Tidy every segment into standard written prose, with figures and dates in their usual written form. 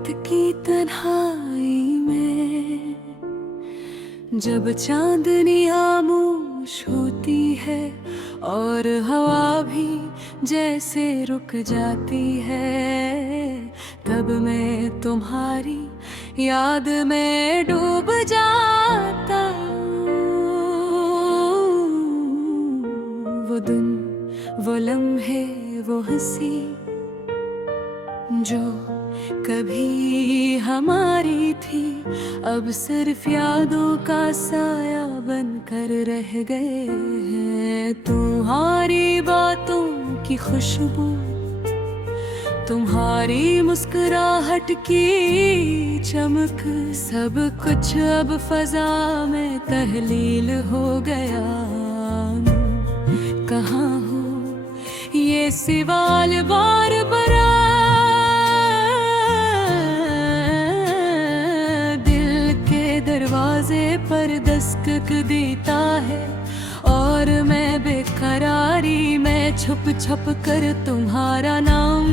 रात की तन्हाई में जब चांदनी खामोश होती है और हवा भी जैसे रुक जाती है, तब मैं तुम्हारी याद में डूब जाता हूँ। वो दिन, वो लम्हे, वो हंसी जो कभी हमारी थी, अब सिर्फ यादों का साया बनकर रह गए हैं। तुम्हारी बातों की खुशबू, तुम्हारी मुस्कुराहट की चमक, सब कुछ अब फजा में तहलील हो गया। कहाँ हो ये सवाल बार बार दरवाजे पर दस्तक देता है, और मैं बेकरारी में छुप छुप कर तुम्हारा नाम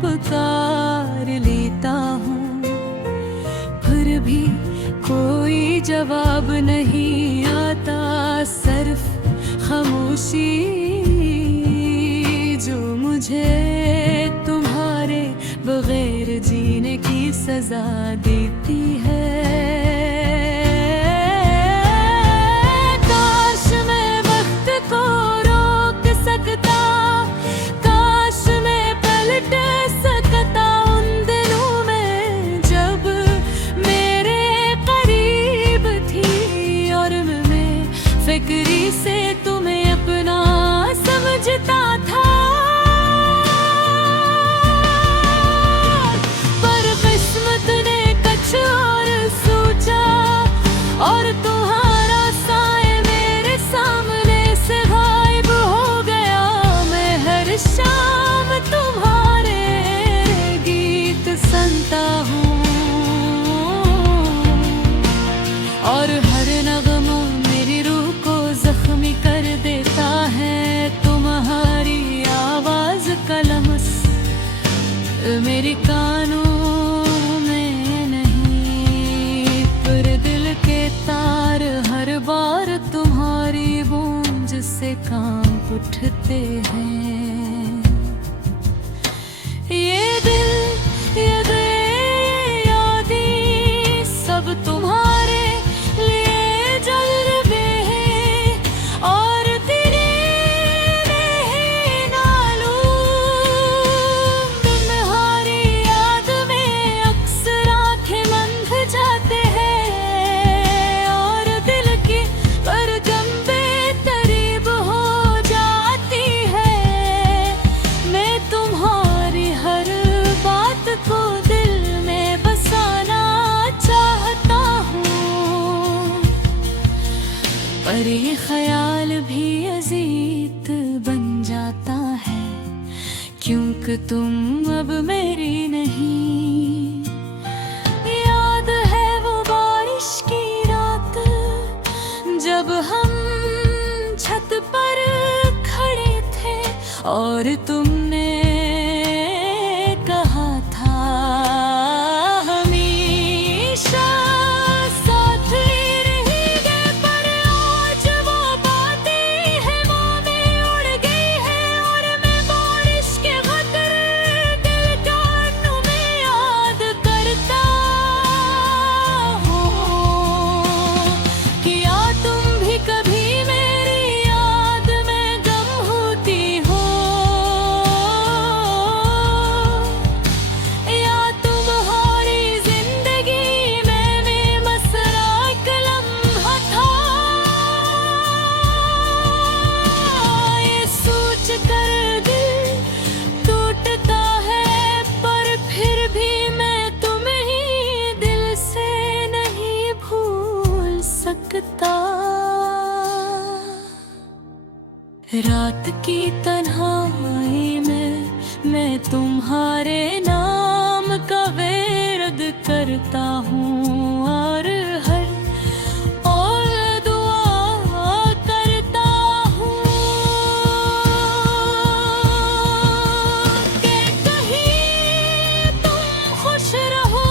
पुकार लेता हूँ। फिर भी कोई जवाब नहीं आता, सिर्फ खामोशी जो मुझे तुम्हारे बगैर जीने की सजा देती है। फिक्री से तुम्हें अपना समझता था, पर किस्मत ने कुछ और सोचा, और तुम्हारा साए मेरे सामने से गायब हो गया। मैं हर शाम तुम्हारे गीत सुनता हूँ, और हर नगमा जख्मी कर देता है। तुम्हारी आवाज का लम्स मेरे कानों में नहीं, पर दिल के तार हर बार तुम्हारी गूंज से कांप उठते हैं। ये दिल, ये यादें सब तुम्हारे पर ये ख्याल भी अजीत बन जाता है, क्योंकि तुम अब मेरी नहीं। याद है वो बारिश की रात जब हम छत पर खड़े थे, और तुमने कहा था रात की तन्हाई में मैं तुम्हारे नाम का विरद करता हूँ, और हर दुआ करता हूँ कि कहीं तुम खुश रहो।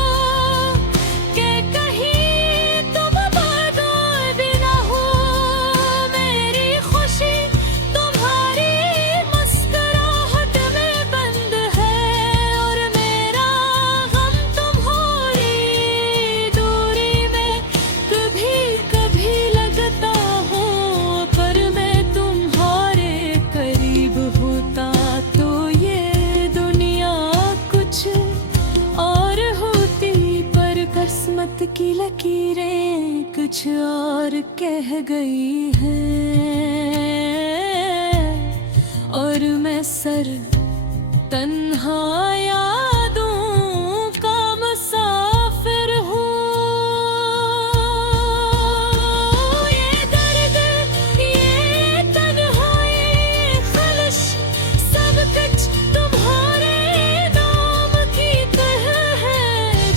रह गई है और मैं सर तन्हा यादों का मुसाफिर हूँ। ये दर्द, ये तन्हाई, ये खलिश, सब कुछ तुम्हारे नाम की तरह है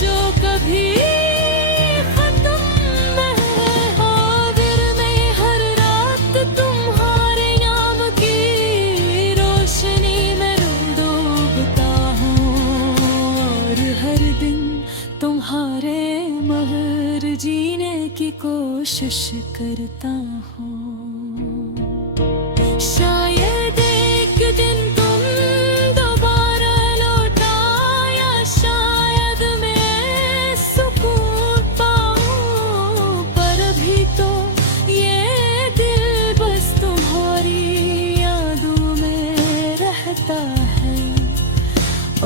जो कभी खत्म नहीं है। आबिर में हर रात तुम्हारे नाम की रोशनी में डूबता हूँ और हर दिन तुम्हारे महर जीने की कोशिश करता हूँ। शायद एक दिन तुम दोबारा लौट आया, शायद मैं सुकून पाऊँ, पर अभी तो ये दिल बस तुम्हारी यादों में रहता है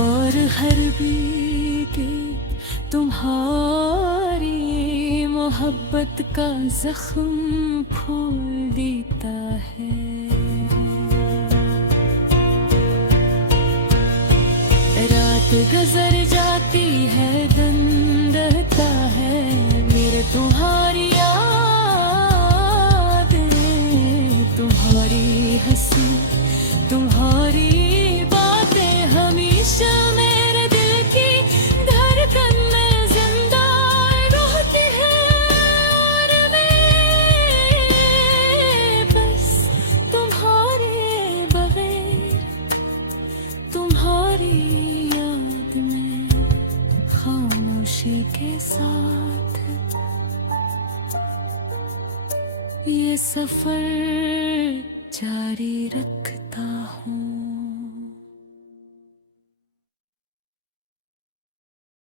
और हर बीती तुम्हारी मोहब्बत का जख्म खोल देता है। रात गुजर जाती है, दिन रहता है, मेरे तुम्हारी यादें, तुम्हारी हंसी, तुम्हारी बातें हमेशा मेरे दिल की धड़कन में जिंदा रहती है और मैं बस तुम्हारे बगैर तुम्हारी याद में खामोशी के साथ ये सफर जारी रखता हूँ।